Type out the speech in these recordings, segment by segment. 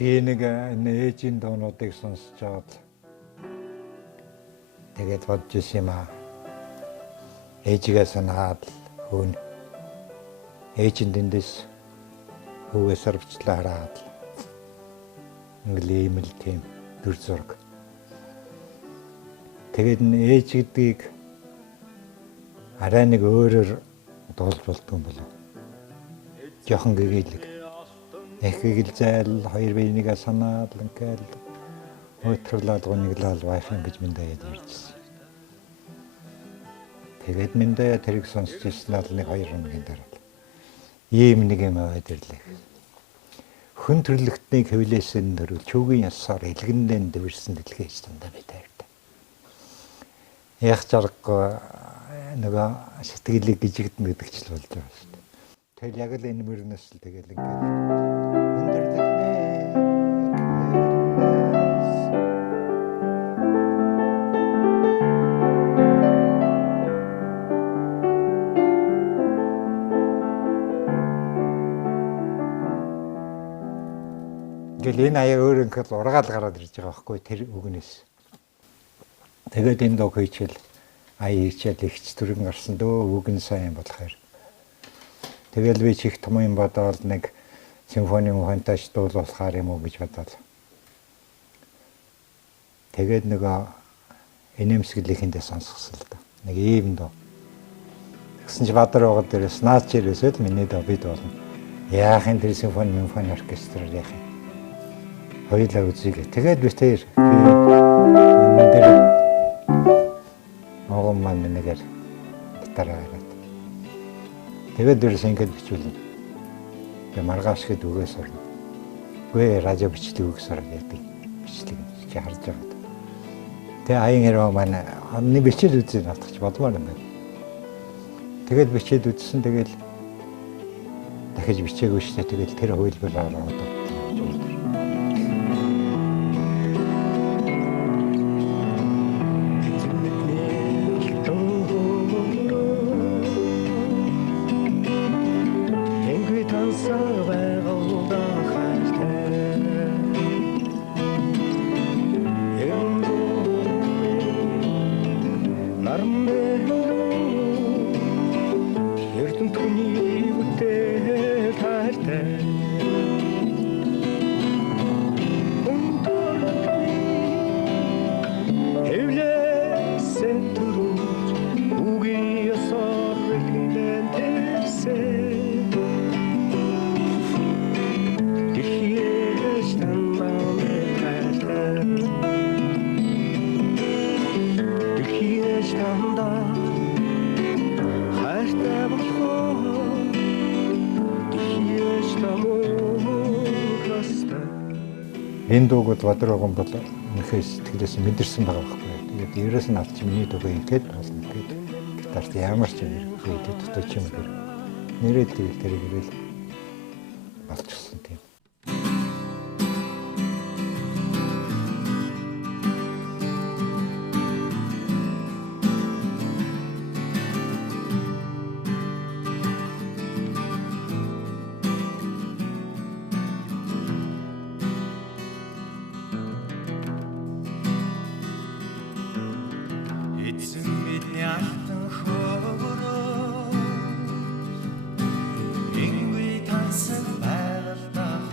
Би нэг ээжийн дуунуудыг сонсож байгаад тэгээд бодож ирсэн юм аа. Ээжигээ санаад хүн ээжийн дэндээс хөвгөө сарвчлаа хараад ингээл ийм л тийм дүр зураг. Тэгээд ээж гэдгийг арай нэг өөрөөр дуулж болдгүй юм болов. Жохон гэгээлэг. Эхгэл зайл хоёр биенийгээ санаад ингээл өтрлаад гониглал байхын гэж мэндээд иржсэн. Тэгээд мэндээ тэрийг сонсч ирсэн л нэг 2 хоногийн дараа. Ийм нэг юм аваад ирлээ. Хүн төрлөختнийг хөвлөөсөн дөрвөл чүүгийн ясаар илгэндэн дэвэрсэн дэлхий стандаа байдаг. Яг жаргагүй нөгөө сэтгэлийг гжигдэн гэдэг ч л болж байгаа шүү дээ. Тэгэл яг л энэ мөрнөөс л тэгэл ингээд ингээл энэ аяа өөр ингээд ургаал гараад ирж байгаа байхгүй тэр үгнээс. Тэгээд энэ дог хийчихэл аяа хичээл ихч төрөн гарсан дөө үг нь сайн болохоор. Тэгэл би чих том юм бодоод нэг симфони мөнтаж дуулуулахаар юм уу гэж бодоод. Тэгээд нөгөө энэмсгэлийнхэндээ сонсгосон л да. Нэг ийм доо. Тэгсэн чи Бадар байгаа дээрээс наач ирээсэл миний доо бид болно. Яахын тэр симфони оркестр яах юм. Хоёулаа үзье. Тэгээд би тэр энэ дээр огон маань нэгээр гитараа хараад. Тэгээд дээрээс ингэж бичүүлнэ. Би маргааш хэд үгээс орно. Гүй радио бичлэг үгээс орно гэдэг бичлэг чи харж байгаа. Тэгээ аян хэрэг маань амны бичил үзье натгач бодмоор юм байна. Тэгээд бичил үзсэн тэгэл дахиж бичээгүй шүү дээ. Тэгэл тэр хувилбараар одоо энэ дууг Бадар огон бол үнэхээр сэтгэлээс мэдэрсэн байгаа байхгүй. Тэгээд ерөөс нь авч миний дуугаа ихэд болно гэдэг. Гитарт ямар ч юм ихэд дутууч юм гэр. Нэрэл тэгэл тэрийг ирэл болчихсон тийм. Ингүй тансан байгальтай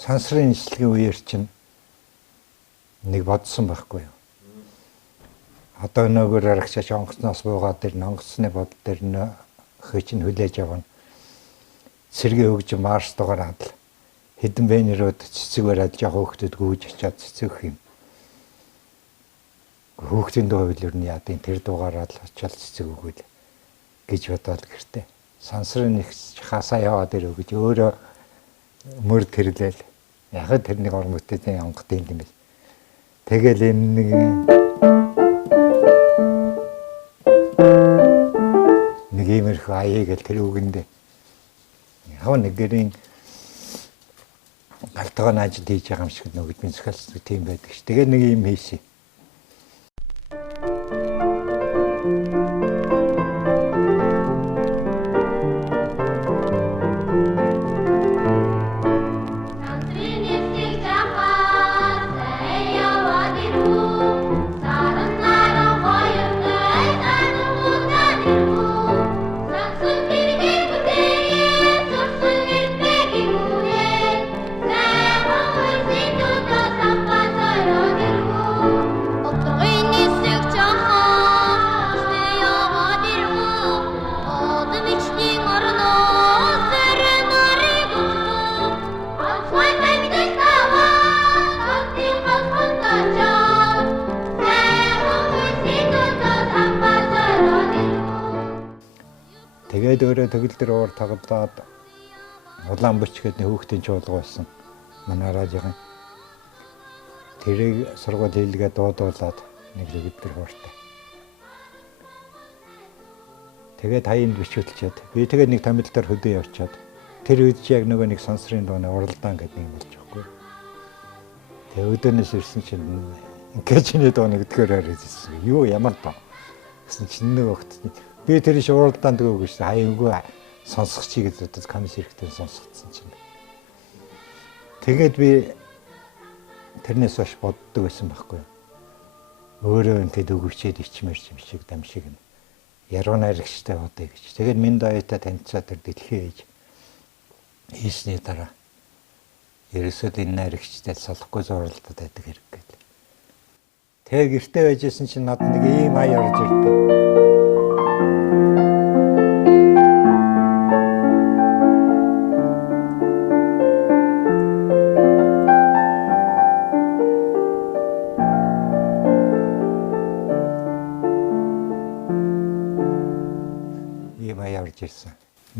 Сансрын ижлэгийн үеэр чинь нэг бодсон байхгүй юу. Одоо нөгөөр арагчаач онгоцноос буугаад ирнэ, онгоцны бод дээр хөөч нь хүлээж явна. Цэргийн хөгжим марш дугаараад л хэдэн бэнерүүд цэцэг бариад жоох хөөхдöd гүйж очиад цэцэгх юм. Хөөхдийн дуугал ер нь яадын тэр дугаараад л очиад цэцэг өгөөл гэж бодоод гэртээ. Сансрын их хасаа яваад ирв гэж өөрөө мөр тэрлээл. Яг тэрнийг орон бүтээний онгоцтой юм бэл. Тэгэл энэ нэг иймэрхүү аяыг л тэр үгэндээ. Яг нэг гэрийн галтгаа нааж дийж байгаа юм шиг нөгөөд би зөвхөлс тийм байдаг ш. Тэгээ нэг юм хийсэн. Тэгээд өөрөө төгөл дээр уур тоглоод улаан бүчгээд хүүхдийн чуулга байсан. Манай радиогийн тэрийг сургууль хийлгээ дуудуулаад нэг лэгдэр хууртай. Тэгээд хаянд бичүүлчихэд би тэгээд нэг томил дээр хөдөө явчаад тэр үед яг нөгөө нэг сансрын дууны уралдаан гэдэг юм болж байгаа. Тэгээд өдөөнөөс ирсэн чинь ингээчний дуу нэгдгээр харагдсан. Юу ямар доо гэсэн чинь нэг огт би тэр шууралдаанд өгөөгүй шүү. Хаянггүй сонсох чигээ зөвхөн камис хэрэгтэй сонсгоцсон чинь. Тэгээд би тэрнээс хойш боддог байсан байхгүй юу. Өөрөө энтэд өгөвчээд ичмэрч юм шиг дамшиг юм. Яруу найрагчтай бодъё гэж. Тэгээд минь даятай танилцаад тэр дэлхий ээж хийсний дараа ерөөсөө энэ найрагчтай солохгүй зурлалтад байдаг хэрэг гээл. Тэгээд гэртээ байжсэн чинь надад нэг ийм ая орж ирдэг.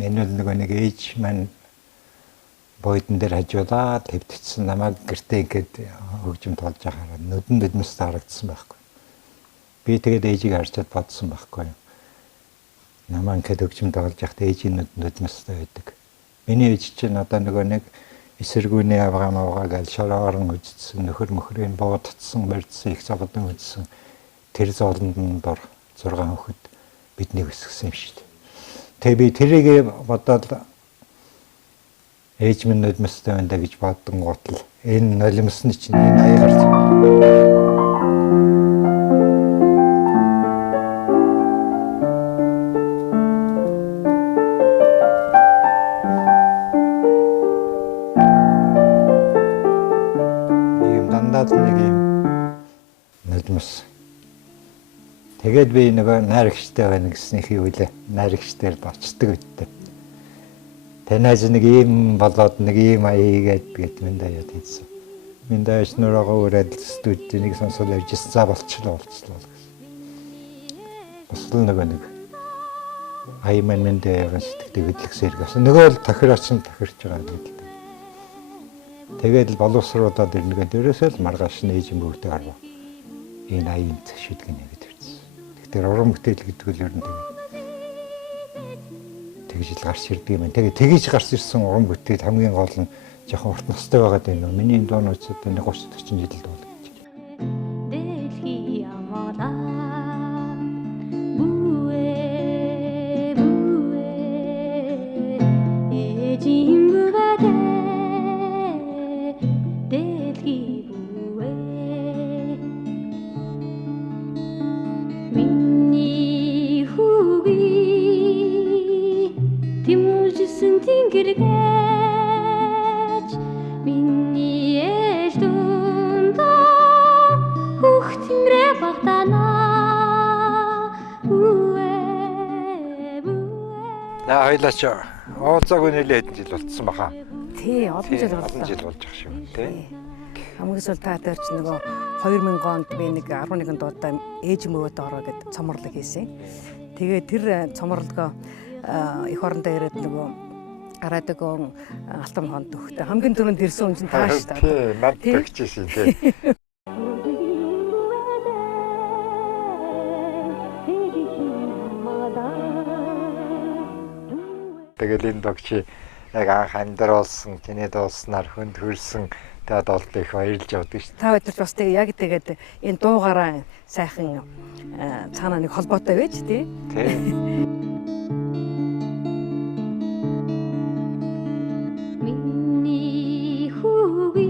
Миний нөгөө нэг ээж маань бойдон дээр хажуулаад хэвтчихсэн намайг гэртээ ингээд хөгжим тоолж ахаараа нүдэн дэдмэс харагдсан байхгүй. Би тэгээд ээжийг харчаад бодсон байхгүй. Намайг ингээд хөгжим тоолж ахт ээжийн нүдмэстэй байдаг. Миний ээж чинь одоо нөгөө нэг эсэргүүний авгаа гал шороорон үзсэн нөхөр мөхрийн боодцсон барьдсан их цогдон үзсэн тэр зоолонд дор 6 хүүхэд биднийг өсгсөн юм шүү дээ. Тэгээ би тэрийг бодоод ээж минь нулимстай байна гэж бодсон гутал энэ нулимсны чинь энэ аягаар дандаа нэг юм нулимс. Тэгээд би нөгөө найрагчтай байна гэснийхээ үлээ найрагчтай болцдог үттэй. Танаас нэг юм болоод нэг юм аягээд минь даяад хийсэн. Минь даяаш нураагаа өрөөд студид нэг сонсол явжсэн за болчлоо гэсэн. Босол нэг айман минь даяаган сэтгэдэг хөдлөксээр гэсэн. Нөгөө л тохирооч нь тохирч байгаа гэдэг. Тэгээд л боловсруулаад ирнэгээ дээрээсээ л маргааш нээж юм бүгдээ арва. Энэ аян шийдгэнэ гэж хэлсэн. Тэгэхээр уран бүтээл гэдэг нь ер нь тэгж л гарч ирдэг юм. Тэгээд тэгж гарч ирсэн уран бүтээл хамгийн гол нь жоохон урт настай байгаад байна. Миний дуунууд одоо 30-40 жилд бол гэж. Ойлаач ооцоогүй нэлээд хэдэн жил болцсон баха. Тий, олон жил боллоо. Олон жил болж ах шүү, тий. Хамгийн сүүл та дээр ч нөгөө 2000 онд би нэг 11 дуудаа ээж мөвөд ороо гэд цомрлог хийсэн. Тэгээд тэр цомрлогоо эх орондоо ирээд нөгөө радиогон алтан хонд өгтөө хамгийн түрүүнд ирсэн хүн чинь тааш та. Тий, над төгчсэн тий. Тэгэл энэ догч яг анх амьдруулсан, тэнэ дууснаар хүнд хөрсөн тэгээд олд их баярлж явдаг шүү дээ. Та өдөр бас яг тэгээд энэ дуугаараа сайхан цаанаа нэг холбоотой байж тий. Миний хүүги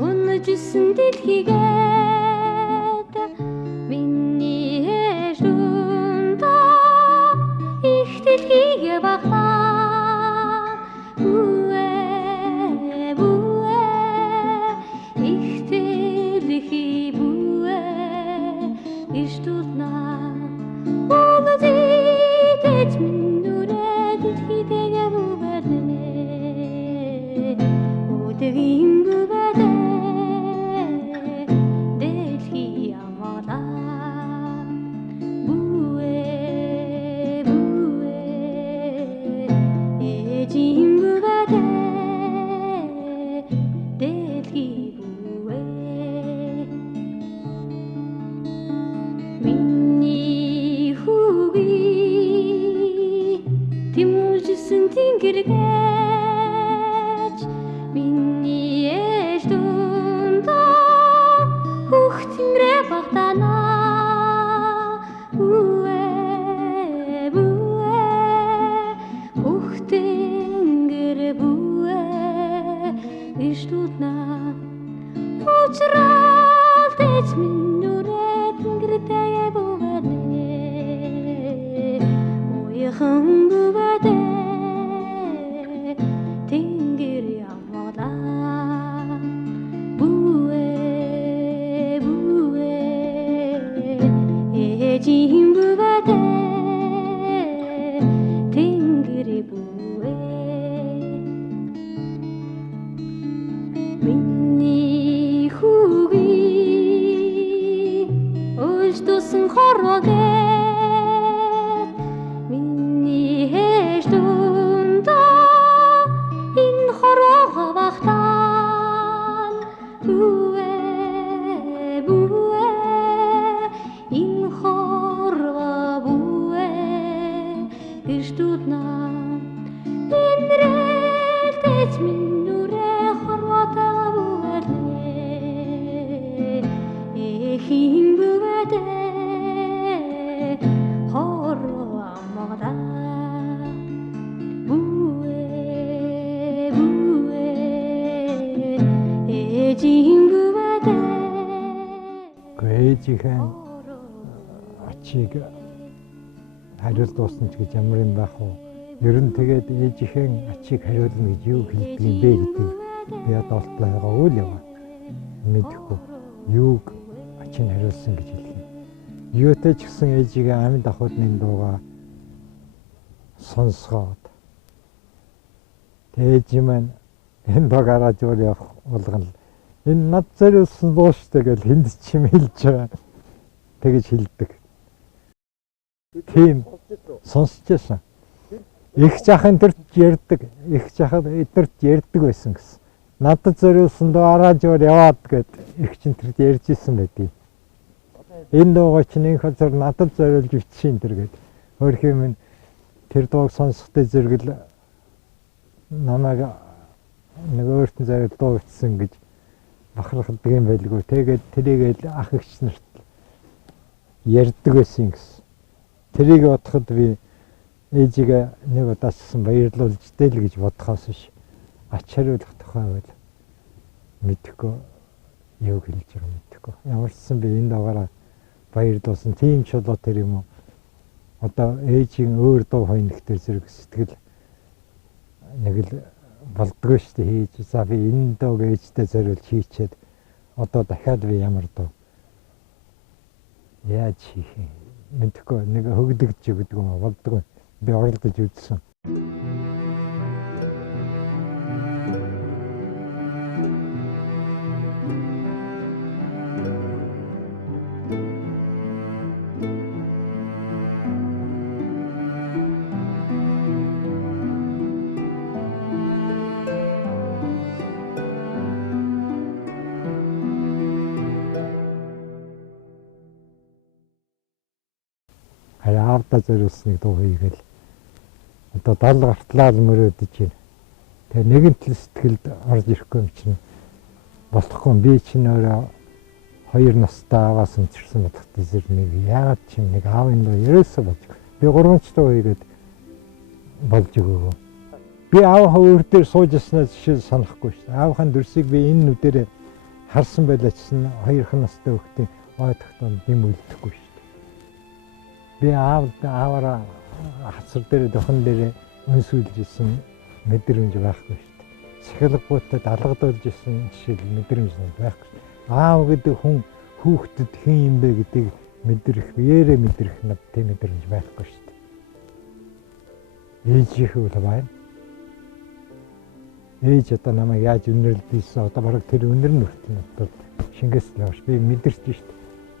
өнөжсөн дэлхийгээд миний дэлхийгээ багтаа бүэ их дэлхий бүэ ишдулнаа өвөдөж минүрэ дэлхийгээ бүбэлээ өдөгийн бүбэлээ дэлхий амалаа Тэнгэргэж миний ээж дундаа хөхтмрэ багтанаа бүэ хөхтэнгэр бүэ иштуднаа учрал дэч минүрэ тэнгэртэй бүвэнэ уяхан бүвэнэ Миний хүүги өлтөсөн хорвогээд миний ээж дундаа энэ хорвоо багтаан бүэ энэ хорвоо бүэ ишдуднаа энрэлтэйч минүрэ хорвотаа бүэлээ эхин бүвэдэ хорвоо амгадаа бүэ ээжийнхээ ачийг хариулт дуусна ч гэж ямар юм байх вэ? Ер нь тэгээд ээжийнхээ ачийг хариулна гэж юу хэлдэг юм бэ гэдэг би одоо олтлоо л яваа. Мэдэхгүй юуг ачийг хариулсан гэж хэлэх юм. Юутай ч гэсэн ээжигээ амьд ахуудны дуугаа сонсгоод ээж маань энэ багаараа зур явах болгоно. Энэ над зориулсан дуу штэ гэж хүнд чим хэлж байгаа. Тэгэж хэлдэг. Тийм сонсч байсан. Их жахын төрч ярьдаг. Их жахад эдэрт ярьдаг байсан гэсэн. Надад зориулсан дуу араа зур яваад гэд их чин тэр ярьж исэн байдгийг. Энэ дуугаа чинь энэ хазар надад зориулж бичсэн тэр гэд. Хөрх юм тэр дууг сонсохтой зэрэгэл намайг нэг өөртөө зориул дуу бичсэн гэж бахархдаг юм байлгүй. Тэгээд тэрийг ах эгч нарт ярьдаг байсан гэсэн. Тэрийг бодоход би ээжигээ нэг удаас гэсэн баярлуулж дээл гэж бодохоос биш. Ач хариулах тухай бол мэдэхгүй юу хэлж байгаа мэдэхгүй. Ямар ч сан би энэ дуугаараа баярлуулсан. Тийм ч болоо тэр юм уу. Одоо ээжийн өөр дуу хойногтэр зэрэг сэтгэл нэг л болдгоо шүү дээ хийж. За би энэ дууг ээжтэй зориулж хийчихэд одоо дахиад би ямар дуу яаж хийх юм мэдэхгүй нэг хөгдөгч гэдэг юм болдгоо. Би оролдож үзсэн. Аавда зориулсныг дуу хийгээл одоо 70 гартлаа л мөрөөдөж байна. Тэгээ нэгэн төл сэтгэлд орж ирэхгүй юм чинь болохгүй. Би чинь өөрөө 2 настай аваас өнцөрсөн бодохтой зэрэг нэг яагаад ч юм нэг аавын доо ерөөсөө болж. Би 3 ч дуу хийгээд болж өгөө. Би аавынхаа өөр дээр сууж яснаа жишээ санахгүй шүү дээ. Аавынхаа дүрсийг би энэ нүдэрээ харсан байлаачсан 2 настай хүүхдийн ой тогтоонд би мөлдөхгүй шүү. Би ааваараа хацар дээр дохин дээр өнсүүлж исэн мэдрэмж байхгүй шүү дээ. Сахилгуудад алгадуулж исэн жишээ мэдрэмж байхгүй. Аав гэдэг хүн хүүхдэд хэн юм бэ гэдгийг мэдрэх, биеэрээ мэдрэх над тийм мэдрэмж байхгүй шүү дээ. Ээжийнхээ бол байна. Ээж одоо намайг яаж үнэрлэжсэн одоо бараг тэр үнэр нь хүртэл надад шингээс л авш би мэдэрч шүү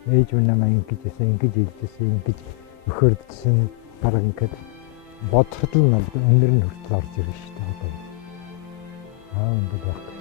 дээ. Ээж минь намайг ингэж хэлсэн, ингэж хэлжсэн, ингэж өхөрдсөн бараг ингээд бодоход л надад өнөр нь хүртэл орж ирж шүү дээ одоо. Аа энэ бол